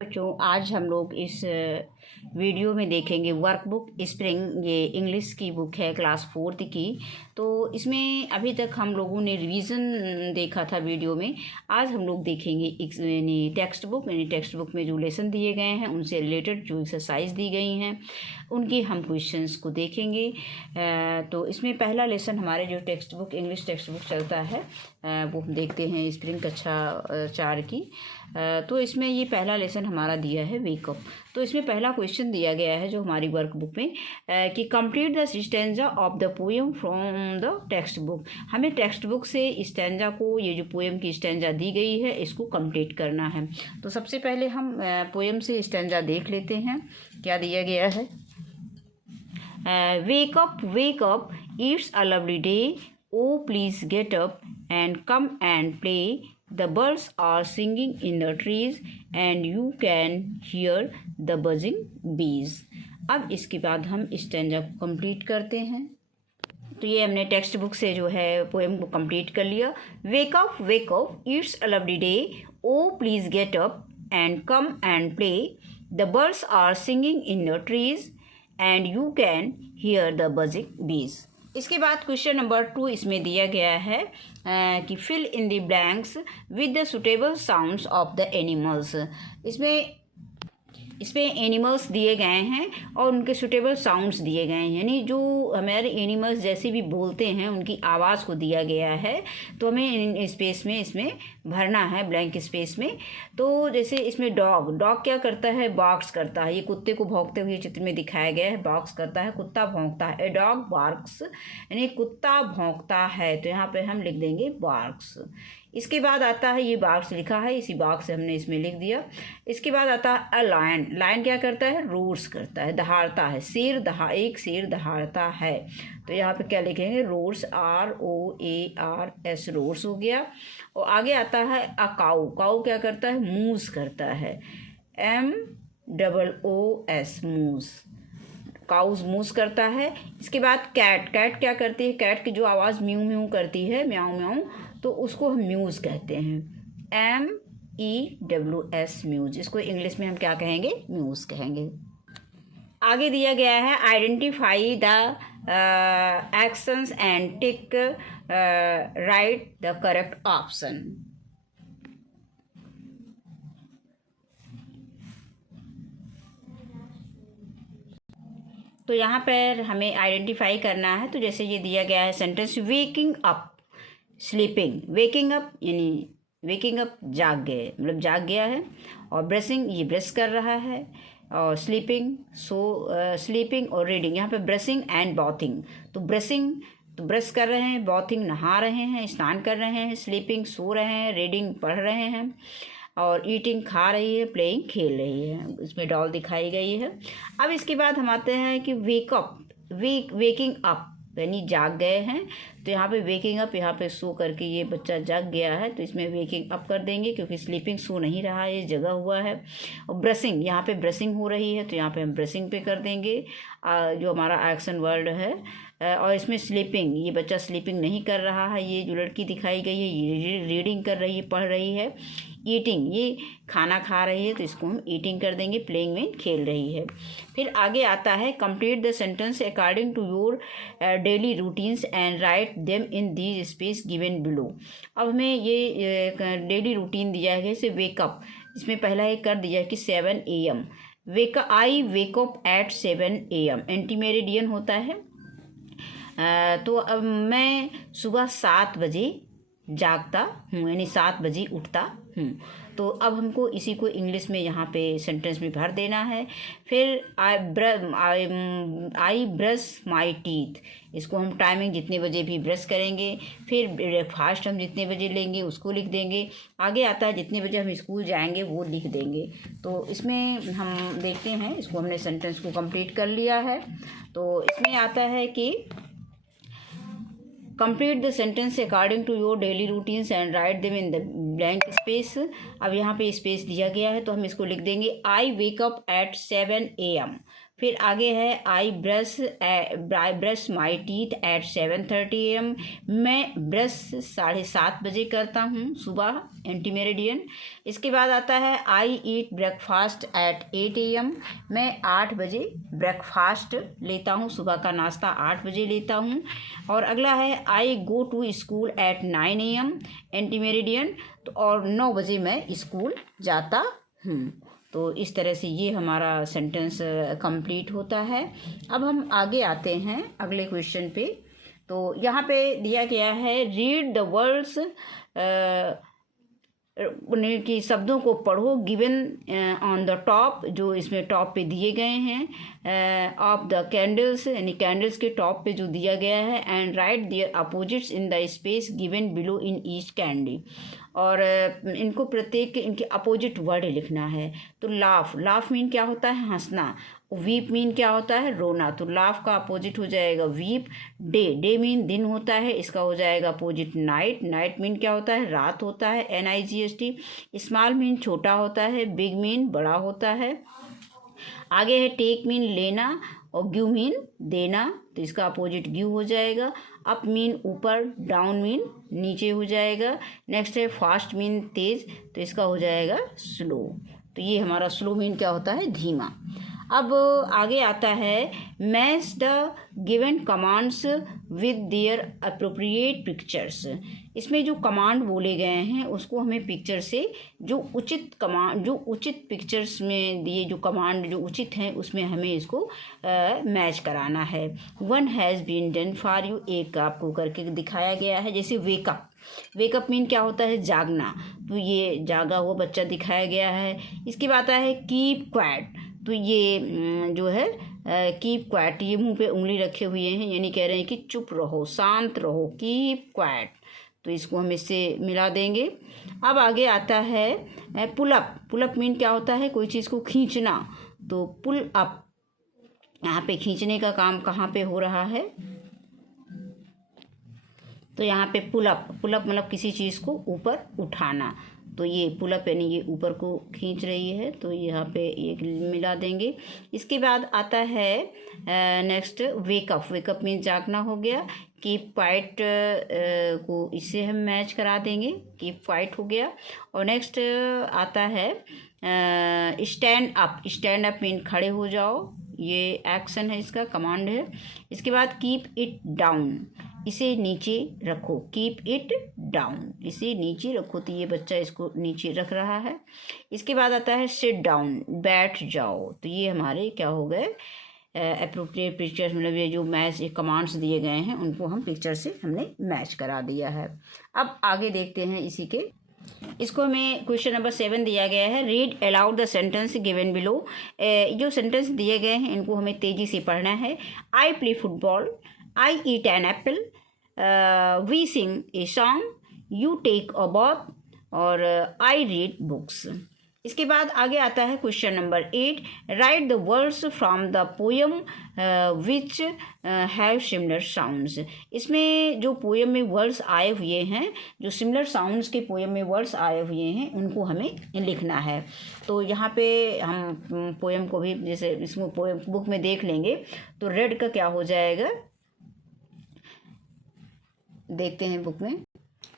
बच्चों, आज हम लोग इस वीडियो में देखेंगे वर्कबुक स्प्रिंग। ये इंग्लिश की बुक है, क्लास 4th की। तो इसमें अभी तक हम लोगों ने रिवीजन देखा था वीडियो में। आज हम लोग देखेंगे यानी टेक्स्ट बुक। यानी टेक्स्ट बुक में जो लेसन दिए गए हैं उनसे रिलेटेड जो एक्सरसाइज दी गई हैं उनकी हम क्वेश्चंस को देखेंगे। तो इसमें पहला लेसन हमारे जो text book English text book चलता है वो हम देखते हैं स्प्रिंग कक्षा 4 की। तो इसमें ये पहला लेसन हमारा दिया है वेकअप। तो इसमें पहला क्वेश्चन दिया गया है जो हमारी वर्कबुक में कि complete the stanza of the poem from the text book. हमें टेक्स्ट बुक से स्टैंजा को, ये जो पोएम की स्टैंजा दी गई है, इसको कंप्लीट करना है। तो सबसे पहले हम पोएम से स्टैंजा देख लेते हैं क्या दिया गया है। Wake up, it's a lovely day, oh please get up and come and play, the birds are singing in the trees and you can hear the buzzing bees। अब इसके बाद हम स्टैंजा को कंप्लीट करते हैं। तो ये हमने टेक्स्ट बुक से जो है पोएम को कंप्लीट कर लिया। Wake up, it's a lovely day, oh please get up and come and play, the birds are singing in the trees and you can hear the buzzing bees. इसके बाद question number 2 इसमें दिया गया है कि fill in the blanks with the suitable sounds of the animals. इसमें animals दिए गए हैं और उनके सुटेबल साउंड्स दिए गए हैं, यानी जो हमारे एनिमल्स जैसे भी बोलते हैं उनकी आवाज़ को दिया गया है। तो हमें इन स्पेस में इसमें भरना है, ब्लैंक स्पेस में। तो जैसे इसमें डॉग क्या करता है, बार्क्स करता है। ये कुत्ते को भौंकते हुए चित्र में दिखाया गया है, बार्क्स करता है, कुत्ता भौंकता है। ए डॉग बार्क्स, यानी कुत्ता भौंकता है, तो यहाँ पे हम लिख देंगे बार्क्स। इसके बाद आता है, ये बार्क्स लिखा है, इसी बार्क्स से हमने इसमें लिख दिया। इसके बाद आता है अ लायन क्या करता है, रोर्स करता है, दहाड़ता है। एक शेर दहाड़ता है, तो यहाँ पे क्या लिखेंगे, रोर्स, ROARS, रोर्स हो गया। और आगे आता है अ काऊ क्या करता है, मूज करता है, MOOS, मूज, काउज मूज करता है। इसके बाद कैट क्या करती है, कैट की जो आवाज़ म्यू म्यू करती है, म्याऊ म्याऊ, तो उसको हम म्यूज कहते हैं, MEWS, म्यूज। इसको इंग्लिश में हम क्या कहेंगे, म्यूज कहेंगे। आगे दिया गया है identify the actions and tick right the correct option. तो यहाँ पर हमें आइडेंटिफाई करना है। तो जैसे ये दिया गया है sentence, waking up, sleeping. Waking up यानी वेकिंग अप जाग गए, मतलब जाग गया है। और ब्रशिंग, ये ब्रश कर रहा है। और स्लीपिंग, स्लीपिंग और रीडिंग, यहाँ पे ब्रशिंग एंड बॉथिंग। तो ब्रशिंग तो ब्रश कर रहे हैं, बॉथिंग नहा रहे हैं, स्नान कर रहे हैं, स्लीपिंग सो रहे हैं, रीडिंग पढ़ रहे हैं, और ईटिंग खा रही है, प्लेइंग खेल रही है। इसमें डॉल दिखाई गई है। अब इसके बाद हम आते हैं कि वेकिंग अप यानी जाग गए हैं। तो यहाँ पे वेकिंग अप, यहाँ पे सो करके ये बच्चा जाग गया है, तो इसमें वेकिंग अप कर देंगे, क्योंकि स्लीपिंग सो नहीं रहा है, ये जगा हुआ है। और ब्रशिंग, यहाँ पे ब्रशिंग हो रही है, तो यहाँ पे हम ब्रशिंग पे कर देंगे जो हमारा एक्शन वर्ड है। और इसमें स्लीपिंग, ये बच्चा स्लीपिंग नहीं कर रहा है, ये जो लड़की दिखाई गई है ये रीडिंग कर रही है, पढ़ रही है। ईटिंग, ये खाना खा रही है, तो इसको हम ईटिंग कर देंगे, प्लेइंग में खेल रही है। फिर आगे आता है complete the sentence according to your daily routines and write them in the space given below. अब हमें ये डेली रूटीन दिया है, जैसे वेकअप, इसमें पहला एक कर दिया है कि 7 AM। I wake up at 7 AM, एंटीमेरिडियन होता है। तो अब मैं सुबह 7 बजे जागता हूँ, यानी 7 बजे उठता हूँ। तो अब हमको इसी को इंग्लिश में यहाँ पे सेंटेंस में भर देना है। फिर आई ब्रश माई टीथ, इसको हम टाइमिंग जितने बजे भी ब्रश करेंगे। फिर ब्रेकफास्ट हम जितने बजे लेंगे उसको लिख देंगे। आगे आता है जितने बजे हम स्कूल जाएंगे वो लिख देंगे। तो इसमें हम देखते हैं, इसको हमने सेंटेंस को कंप्लीट कर लिया है। तो इसमें आता है कि complete the sentence according to your daily routines and write them in the blank space. अब यहाँ पे स्पेस दिया गया है, तो हम इसको लिख देंगे, I wake up at 7 AM। फिर आगे है I brush my teeth at 7:30 AM। मैं ब्रश 7:30 बजे करता हूँ सुबह, एंटीमेरिडियन। इसके बाद आता है आई ईट ब्रेकफास्ट एट 8 AM। मैं 8 बजे ब्रेकफास्ट लेता हूँ, सुबह का नाश्ता 8 बजे लेता हूँ। और अगला है I go to school at 9 AM, ante meridiem. तो और 9 बजे मैं स्कूल जाता हूँ। तो इस तरह से ये हमारा सेंटेंस कंप्लीट होता है। अब हम आगे आते हैं अगले क्वेश्चन पे। तो यहाँ पे दिया गया है रीड द वर्ड्स, की शब्दों को पढ़ो गिवन ऑन द टॉप, जो इसमें टॉप पे दिए गए हैं, ऑफ द कैंडल्स, यानी कैंडल्स के टॉप पे जो दिया गया है, and write their opposites in the space given below in each candy. और इनको प्रत्येक इनके अपोजिट वर्ड लिखना है। तो लाफ मीन क्या होता है, हंसना। वीप मीन क्या होता है, रोना। तो लाफ का अपोजिट हो जाएगा वीप। डे मीन दिन होता है, इसका हो जाएगा अपोजिट नाइट मीन क्या होता है, रात होता है, NIGHT। स्मॉल मीन छोटा होता है, बिग मीन बड़ा होता है। आगे है टेक मीन लेना, और गिव मीन देना, तो इसका अपोजिट गिव हो जाएगा। अप मीन ऊपर, डाउन मीन नीचे हो जाएगा। नेक्स्ट है फास्ट मीन तेज, तो इसका हो जाएगा स्लो। तो ये हमारा स्लो मीन क्या होता है, धीमा। अब आगे आता है match the given commands with their appropriate pictures. इसमें जो कमांड बोले गए हैं उसको हमें पिक्चर से जो उचित पिक्चर्स में दिए जो कमांड जो उचित हैं उसमें हमें इसको मैच कराना है। One has been done for you, एक आपको करके दिखाया गया है। जैसे वेकअप मीन क्या होता है, जागना। तो ये जागा हुआ बच्चा दिखाया गया है। इसके बाद आता है कीप क्वाइट। तो ये जो है कीप क्वाइट, ये मुंह पे उंगली रखे हुए हैं, यानी कह रहे हैं कि चुप रहो, शांत रहो, कीप क्वाइट। तो इसको हम इससे मिला देंगे। अब आगे आता है पुल अप मीन क्या होता है, कोई चीज़ को खींचना। तो पुल अप, यहाँ पे खींचने का काम कहाँ पे हो रहा है, तो यहाँ पे पुल अप मतलब किसी चीज़ को ऊपर उठाना। तो ये पुल अप यानी ये ऊपर को खींच रही है, तो यहाँ पे एक मिला देंगे। इसके बाद आता है नेक्स्ट वेकअप मीन जागना हो गया। कीप क्वाइट को इससे हम मैच करा देंगे, कीप क्वाइट हो गया। और नेक्स्ट आता है स्टैंड अप मीन खड़े हो जाओ, ये एक्शन है, इसका कमांड है। इसके बाद कीप इट डाउन, इसे नीचे रखो, कीप इट डाउन, इसे नीचे रखो। तो ये बच्चा इसको नीचे रख रहा है। इसके बाद आता है सिट डाउन, बैठ जाओ। तो ये हमारे क्या हो गए, अप्रोप्रिएट पिक्चर्स, मतलब ये जो मैच कमांड्स दिए गए हैं उनको हम पिक्चर से हमने मैच करा दिया है। अब आगे देखते हैं इसी के, इसको हमें क्वेश्चन नंबर 7 दिया गया है। Read aloud the sentence given below. जो सेंटेंस दिए गए हैं इनको हमें तेज़ी से पढ़ना है। I play football, I eat an apple, we sing a song, you take a bath, और I read books। इसके बाद आगे आता है question number 8। Right the words from the poem which have similar sounds. इसमें जो पोयम में words आए हुए हैं, जो सिमिलर साउंड्स के पोयम में वर्ड्स आए हुए हैं उनको हमें लिखना है। तो यहाँ पे हम पोयम को भी जैसे इसमें पोयम बुक में देख लेंगे। तो रेड का क्या हो जाएगा, देखते हैं बुक में।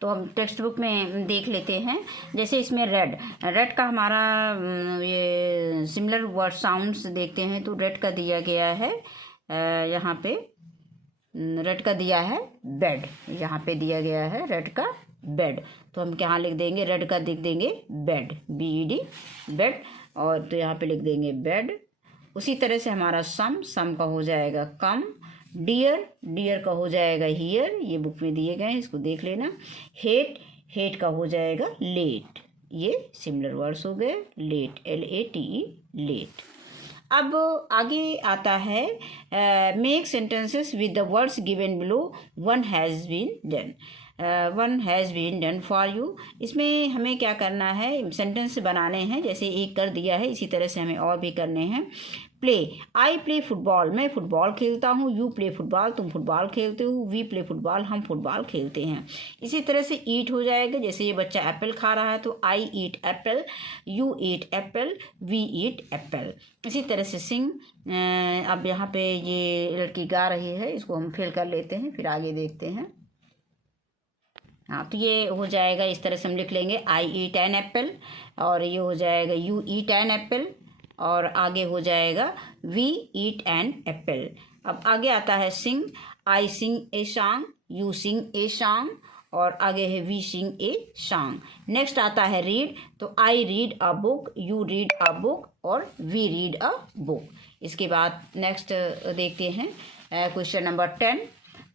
तो हम टेक्स्ट बुक में देख लेते हैं। जैसे इसमें रेड का हमारा ये सिमिलर वर्ड साउंड्स देखते हैं। तो रेड का दिया गया है, यहाँ पे रेड का दिया है बेड, यहाँ पे दिया गया है रेड का बेड। तो हम क्या लिख देंगे, रेड का लिख देंगे बेड, BED बेड, और तो यहाँ पे लिख देंगे बेड। उसी तरह से हमारा सम का हो जाएगा कम। डियर का हो जाएगा हियर, ये बुक में दिए गए हैं, इसको देख लेना। हेट का हो जाएगा लेट, ये सिमिलर वर्ड्स हो गए। Let, LATE let. अब आगे आता है make sentences with the words given below, one has been done. One has been done for you. इसमें हमें क्या करना है, सेंटेंस बनाने हैं। जैसे एक कर दिया है, इसी तरह से हमें और भी करने हैं। प्ले, आई प्ले फुटबॉल, मैं फुटबॉल खेलता हूँ। यू प्ले फुटबॉल, तुम फुटबॉल खेलते हो। वी प्ले फुटबॉल, हम फुटबॉल खेलते हैं। इसी तरह से ईट हो जाएगा। जैसे ये बच्चा एप्पल खा रहा है तो I eat apple, you eat apple, we eat apple. इसी तरह से सिंग, अब यहाँ पे ये लड़की गा रही है, इसको हम फिल कर लेते हैं, फिर आगे देखते हैं। हाँ, तो ये हो जाएगा, इस तरह से हम लिख लेंगे आई ईट एन एप्पल, और ये हो जाएगा यू ईट एन एप्पल, और आगे हो जाएगा वी ईट एन एप्पल। अब आगे आता है sing, I sing a song, you sing a song, और आगे है we sing a song. Next आता है रीड, तो I read a book, you read a book, और वी रीड अ बुक। इसके बाद नेक्स्ट देखते हैं क्वेश्चन नंबर 10।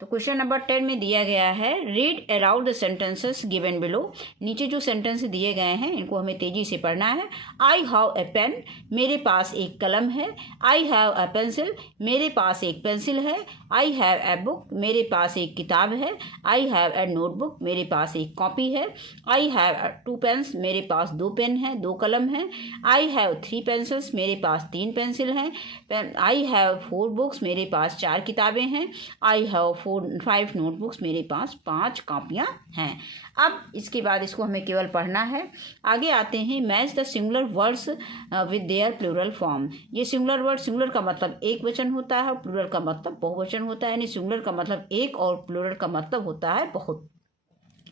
तो क्वेश्चन नंबर 10 में दिया गया है read aloud the sentences given below. नीचे जो सेंटेंस दिए गए हैं इनको हमें तेजी से पढ़ना है। आई हैव ए पेन, मेरे पास एक कलम है। आई हैव अ पेंसिल, मेरे पास एक पेंसिल है। आई हैव ए बुक, मेरे पास एक किताब है। आई हैव ए नोटबुक, मेरे पास एक कॉपी है। आई हैव 2 पेन्स, मेरे पास 2 पेन हैं, 2 कलम हैं। आई हैव 3 पेंसिल्स, मेरे पास 3 पेंसिल हैं। आई हैव 4 बुक्स, मेरे पास 4 किताबें हैं। आई हैव 5 नोटबुक्स, मेरे पास 5 कॉपियाँ हैं। अब इसके बाद इसको हमें केवल पढ़ना है। आगे आते हैं match the singular words with their plural form. ये सिंगुलर वर्ड, सिंगुलर का मतलब एक वचन होता है, प्लूरल का मतलब बहुवचन होता है। यानी सिंगुलर का मतलब एक और प्लूरल का मतलब होता है बहुत,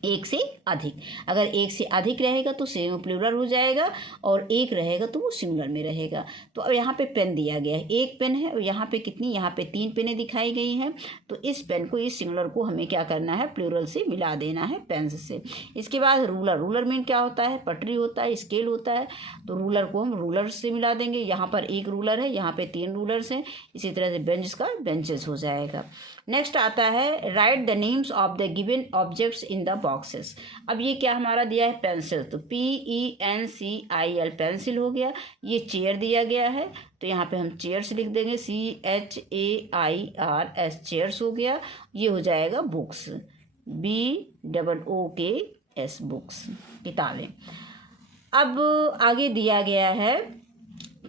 एक से अधिक। अगर एक से अधिक रहेगा तो प्लूरल हो जाएगा, और एक रहेगा तो वो सिंगुलर में रहेगा। तो अब यहाँ पे पेन दिया गया है, एक पेन है, और यहाँ पे कितनी, यहाँ पे 3 पेनें दिखाई गई हैं। तो इस पेन को, इस सिंगुलर को हमें क्या करना है, प्लूरल से मिला देना है, पेन्स से। इसके बाद रूलर, रूलर में क्या होता है, पटरी होता है, स्केल होता है। तो रूलर को हम रूलर से मिला देंगे। यहाँ पर एक रूलर है, यहाँ पे 3 रूलर्स हैं। इसी तरह से बेंच का बेंचेस हो जाएगा। नेक्स्ट आता है right the names of the given objects in the boxes. अब ये क्या हमारा दिया है, पेंसिल, तो PENCIL पेंसिल हो गया। ये चेयर दिया गया है, तो यहाँ पे हम चेयर्स लिख देंगे, CHAIRS चेयर्स हो गया। ये हो जाएगा बुक्स, BOOKS बुक्स, किताबें। अब आगे दिया गया है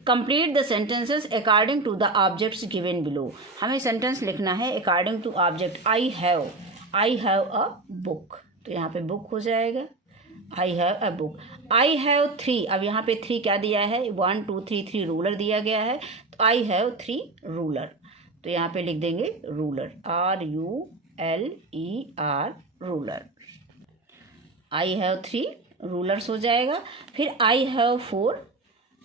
complete the sentences according to the objects given below. हमें सेंटेंस लिखना है according to object. I have a book, तो यहाँ पे बुक हो जाएगा, I have a book. I have 3, अब यहाँ पे 3 क्या दिया है, 1 2 3, 3 रूलर दिया गया है। तो आई हैव 3 रूलर, तो यहाँ पे लिख देंगे ruler, RULER, ruler. I have 3 rulers हो जाएगा। फिर आई हैव 4,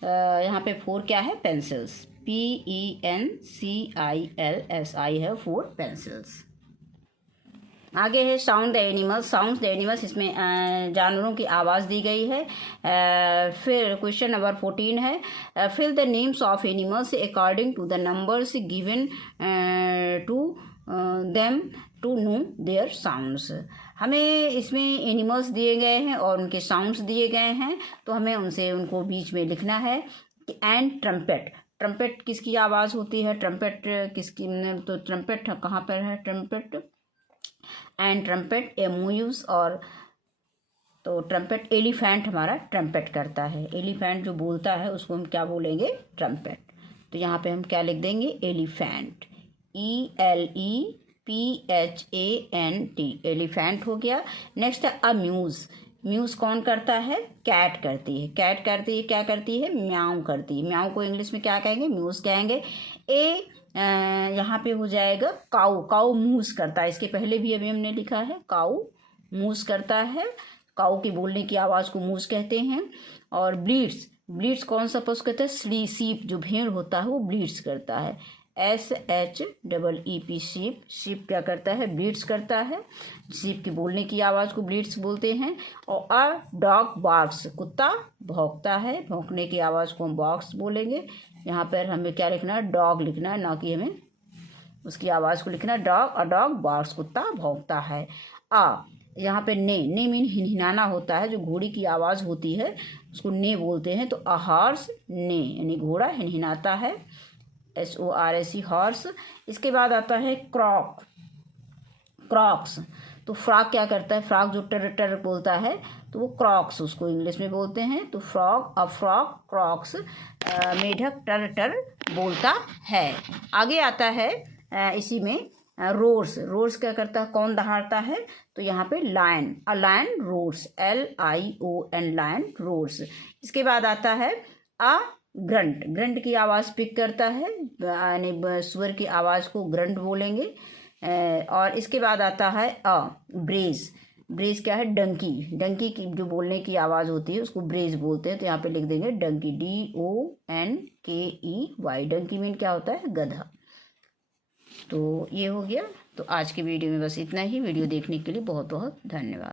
यहाँ पे 4 क्या है, pencils, PENCILS, I have 4 pencils. आगे है sound the animals, sound the animals, इसमें जानवरों की आवाज़ दी गई है। फिर क्वेश्चन नंबर 14 है fill the names of animals according to the numbers given to them to know their sounds. हमें इसमें एनिमल्स दिए गए हैं और उनके साउंड्स दिए गए हैं, तो हमें उनको बीच में लिखना है कि एंड ट्रम्पेट, ट्रम्पेट किसकी आवाज़ होती है, ट्रम्पेट किसकी, तो ट्रम्पेट कहाँ पर है, ट्रम्पेट एंड ट्रम्पेट एमोयूज, और तो ट्रम्पेट, एलिफेंट हमारा ट्रम्पेट करता है, एलिफेंट जो बोलता है उसको हम क्या बोलेंगे, ट्रम्पेट। तो यहाँ पे हम क्या लिख देंगे, एलिफेंट, ELEPHANT, एलिफेंट हो गया। नेक्स्ट है अम्यूज, म्यूज कौन करता है, कैट करती है, कैट करती है, क्या करती है, म्याऊ करती है। म्याऊ को इंग्लिश में क्या कहेंगे, म्यूज कहेंगे। यहाँ पे हो जाएगा काऊ, काऊ मूज करता है, इसके पहले भी अभी हमने लिखा है, काऊ मूज करता है, काऊ की बोलने की आवाज़ को मूज कहते हैं। और ब्लीड्स, ब्लीड्स कौन सा पशु कहते हैं, सीप, जो भेड़ होता है वो ब्लीड्स करता है, SHEEP, शीप, शीप क्या करता है, ब्लीड्स करता है, शीप की बोलने की आवाज़ को ब्लीड्स बोलते हैं। और अ डॉग बार्क्स, कुत्ता भौंकता है, भौंकने की आवाज़ को हम बॉक्स बोलेंगे। यहाँ पर हमें क्या लिखना है, डॉग लिखना है, ना कि हमें उसकी आवाज़ को लिखना है, डॉग, अ डॉग बार्क्स, कुत्ता भौंकता है। यहाँ पे ने मीन हिनहिनाना होता है, जो घोड़ी की आवाज़ होती है उसको ने बोलते हैं। तो अ हॉर्स ने, यानी घोड़ा हिनहिनाता है, SORS हॉर्स। इसके बाद आता है क्रॉक्स, तो फ्रॉग क्या करता है, फ्रॉग जो टर टर बोलता है तो वो क्रॉक्स उसको इंग्लिश में बोलते हैं। तो फ्रॉग, अ फ्रॉग क्रॉक्स, मेढक टर टर बोलता है। आगे आता है इसी में रोर्स। रोर्स क्या करता है, कौन दहाड़ता है, तो यहाँ पे lion, a lion roars, LION lion roars. इसके बाद आता है अ ग्रंट। ग्रंट की आवाज़ पिक करता है, यानी सुअर की आवाज़ को ग्रंट बोलेंगे। और इसके बाद आता है अ ब्रेज। ब्रेज क्या है, डंकी। डंकी की जो बोलने की आवाज़ होती है उसको ब्रेज बोलते हैं। तो यहाँ पे लिख देंगे डंकी, DONKEY। डंकी मीन क्या होता है, गधा। तो ये हो गया। तो आज की वीडियो में बस इतना ही। वीडियो देखने के लिए बहुत बहुत धन्यवाद।